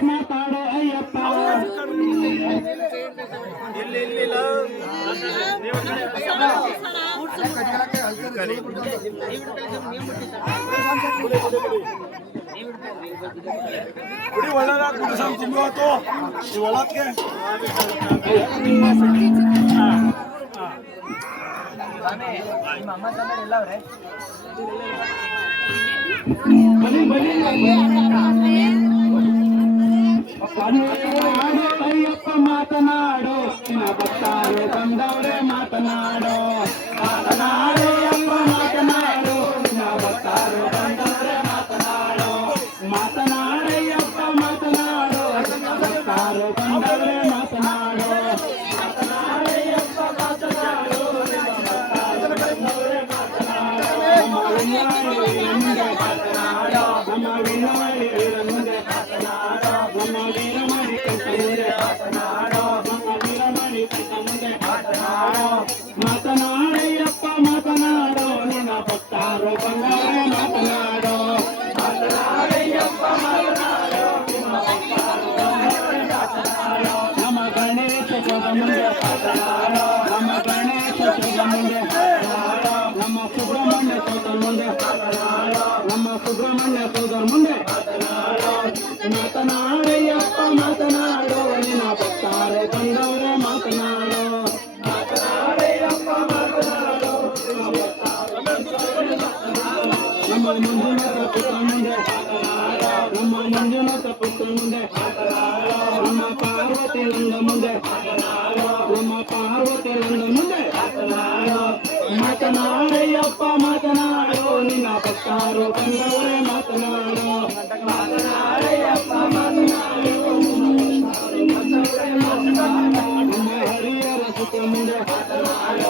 ಮಾತಾಡೋ ಅಯ್ಯಪ್ಪ ಕುಡಿ ಒಳ್ಳೆದ ಕುಡಿ ಸಾಮ್ ತಿನ್ನುವತ್ತು ಈ ಒಳಕ್ಕೆ ನಿಮ್ಮ ಅಮ್ಮ ತಂದೆ ಎಲ್ಲ ಅವ್ರೆ ಅಯ್ಯಪ್ಪ ಮಾತನಾಡೋ ಭಕ್ತಾರು ಬಂದವ್ರೆ ಮಾತನಾಡೋ ಮಾತನಾಡಯ್ಯಪ್ಪ ಮಾತನಾಡೋ ಭಕ್ತಾರು ಬಂದವ್ರೆ ಮಾತನಾಡೋ ಮಾತನಾಡಯ್ಯಪ್ಪ ಮಾತನಾಡೋ ಭಕ್ತಾರು ಬಂದವ್ರೆ ಮಾತನಾಡೋ ಮಾತನಾಡಯ್ಯಪ್ಪ ಮಾತನಾಡೋ ನಮ್ಮ ಮುಂದೆ ಮಾತನಾಡೋ ನಮ್ಮ ವೀರಮಣಿ ಕಂಠ ಮುಂದೆ ಮಾತನಾಡೋ ನಮ್ಮ ವೀರಮಣಿ ಕಂಠ ಮುಂದೆ ಮಾತನಾಡೋ ಮಾತನಾಡಯ್ಯಪ್ಪ ಮಾತನಾಡೋ ನಿನ್ನ ಭಕ್ತಾರು ಬಂದವರೇ ಮಾತನಾಡೋ ಮಾತನಾಡಯ್ಯಪ್ಪ ಮಾತನಾಡೋ ನಿನ್ನ ಭಕ್ತಾರು ಬಂದವರೇ ಮಾತನಾಡೋ ನಮ್ಮ ಗಣೇಶ ಚೌದ ಮುಂದೆ ಮಾತನಾಡೋ ನಮ್ಮ ಗಣೇಶ ಚೌದ ಮುಂದೆ ಮಾತನಾಡೋ ನಮ್ಮ ಸುಬ್ರಹ್ಮಣ್ಯ ಚೌದ ಮುಂದೆ ಮಾತನಾಡೋ ನಮ್ಮ ಸುಬ್ರಹ್ಮಣ್ಯ ಚೌದರ ಮುಂದೆ ಮಾತನಾಡೋ ಮಾತನಾಡಯ್ಯಪ್ಪ ಮಾತನಾಡೋ ನಿನ್ನ ಭಕ್ತಾರೆ ಬಂದವರೇ ಮಾತನಾಡೋ ಮಾತನಾಡಯ್ಯಪ್ಪ ಮಾತನಾಡೋ ನಮ್ಮ ಮಂಜುನಾಥ ಪುತ್ರ ಮುಂದೆ ಮಾತನಾಡೋ ನಮ್ಮ ಮಂಜುನಾಥ ಪುತ್ರ ಮುಂದೆ ಮಾತನಾಡೋ ನಮ್ಮ ಪಾರ್ವತಿ ನಂದ ಮುಂದೆ ಮಾತನಾಡೋ ನಮ್ಮ ಪಾರ್ವತಿ ನಂದ ಮುಂದೆ ಮಾತನಾಡೋ ಮಾತನಾಡಯ್ಯಪ್ಪ ಮಾತನಾಡೋ ನಿನ್ನ ಭಕ್ತಾರು ಬಂದವರೇ ಮಾತನಾಡೋ ಮಾತನಾಡಯ್ಯಪ್ಪ ಮಾತನಾಡೋ ನಮ್ಮ ಹರಿಯರ ಸುತ್ತ ಮುಂದೆ ಮಾತನಾಡೋ